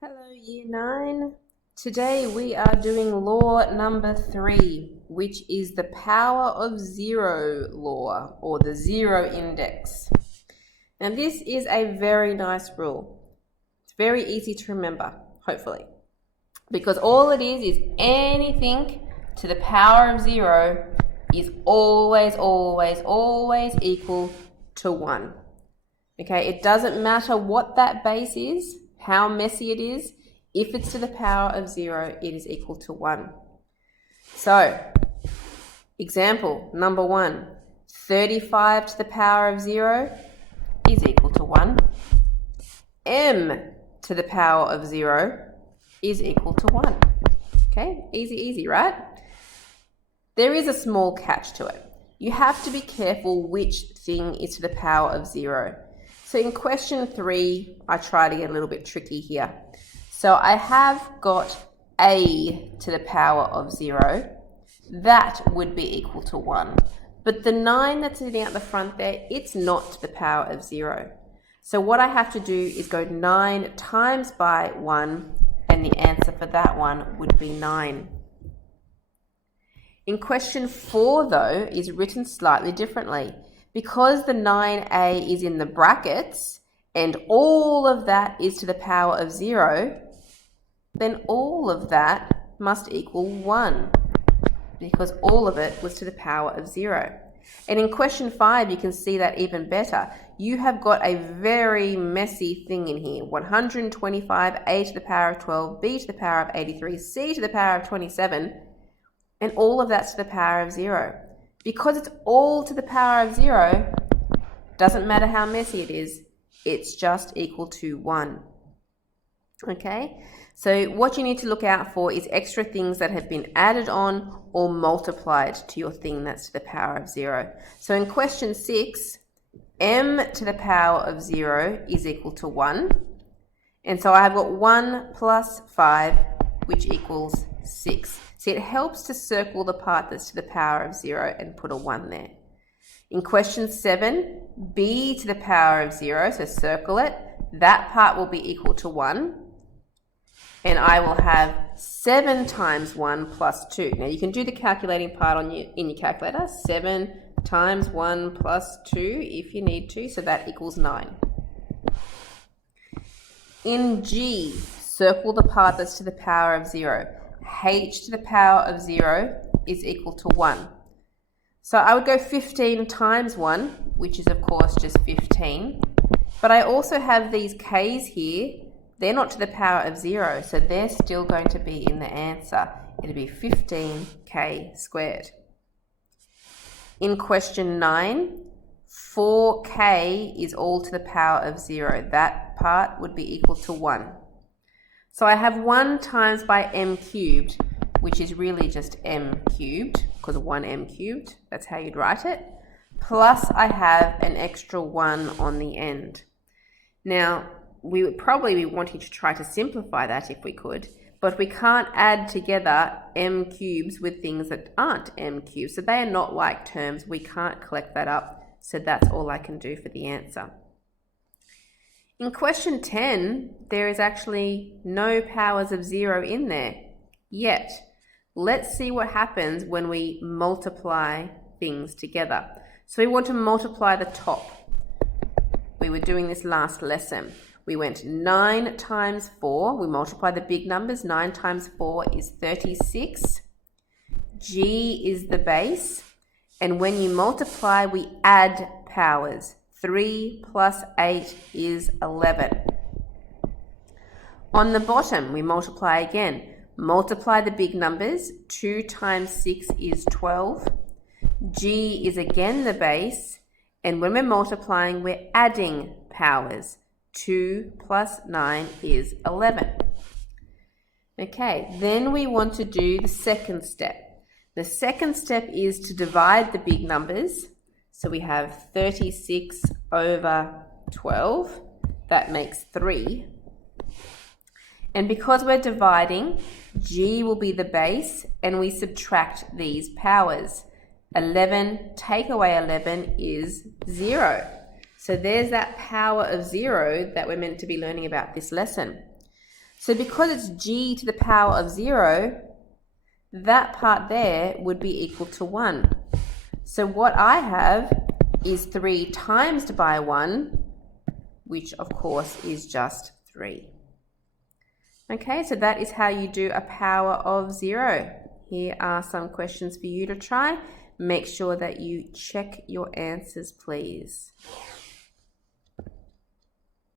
Hello, Year 9. Today we are doing law number 3, which is the power of zero law, or the zero index. And this is a very nice rule. It's very easy to remember, hopefully. Because all it is anything to the power of 0 is always equal to 1. Okay, it doesn't matter what that base is, how messy it is. If it's to the power of 0, it is equal to 1. So, example number 1, 35 to the power of 0 is equal to 1. M to the power of 0 is equal to 1. Okay, easy, right? There is a small catch to it. You have to be careful which thing is to the power of 0. So in question 3, I try to get a little bit tricky here. So I have got a to the power of 0. That would be equal to 1. But the 9 that's sitting at the front there, it's not to the power of 0. So what I have to do is go 9 times by 1, and the answer for that one would be 9. In question 4, though, is written slightly differently. Because the 9a is in the brackets and all of that is to the power of 0, then all of that must equal 1 because all of it was to the power of 0. And in question 5, you can see that even better. You have got a very messy thing in here. 125, a to the power of 12, b to the power of 83, c to the power of 27, and all of that's to the power of 0. Because it's all to the power of 0, doesn't matter how messy it is, it's just equal to 1. Okay, so what you need to look out for is extra things that have been added on or multiplied to your thing that's to the power of 0. So in question 6, m to the power of 0 is equal to 1. And so I've got 1 plus 5, which equals 6. See, it helps to circle the part that's to the power of 0 and put a 1 there. In question 7, b to the power of 0, so circle it. That part will be equal to 1. And I will have 7 times 1 plus 2. Now, you can do the calculating part in your calculator. 7 times 1 plus 2 if you need to, so that equals 9. In G, circle the part that's to the power of 0. H to the power of 0 is equal to 1. So I would go 15 times 1, which is of course just 15. But I also have these k's here. They're not to the power of 0, so they're still going to be in the answer. It'll be 15k squared. In question 9, 4k is all to the power of 0. That part would be equal to 1. So I have 1 times by m cubed, which is really just m cubed, because 1m cubed, that's how you'd write it, plus I have an extra 1 on the end. Now, we would probably be wanting to try to simplify that if we could, but we can't add together m cubes with things that aren't m cubes, so they are not like terms. We can't collect that up, so that's all I can do for the answer. In question 10, there is actually no powers of 0 in there yet. Let's see what happens when we multiply things together. So we want to multiply the top. We were doing this last lesson. We went 9 times 4. We multiply the big numbers. 9 times 4 is 36. G is the base. And when you multiply, we add powers. 3 plus 8 is 11. On the bottom, we multiply again. Multiply the big numbers. 2 times 6 is 12. G is again the base. And when we're multiplying, we're adding powers. 2 plus 9 is 11. Okay, then we want to do the second step. The second step is to divide the big numbers. So we have 36 over 12. That makes 3. And because we're dividing, G will be the base, and we subtract these powers. 11 take away 11 is 0. So there's that power of 0 that we're meant to be learning about this lesson. So because it's g to the power of 0, that part there would be equal to 1. So what I have is 3 times by 1, which of course is just 3. Okay, so that is how you do a power of 0. Here are some questions for you to try. Make sure that you check your answers, please.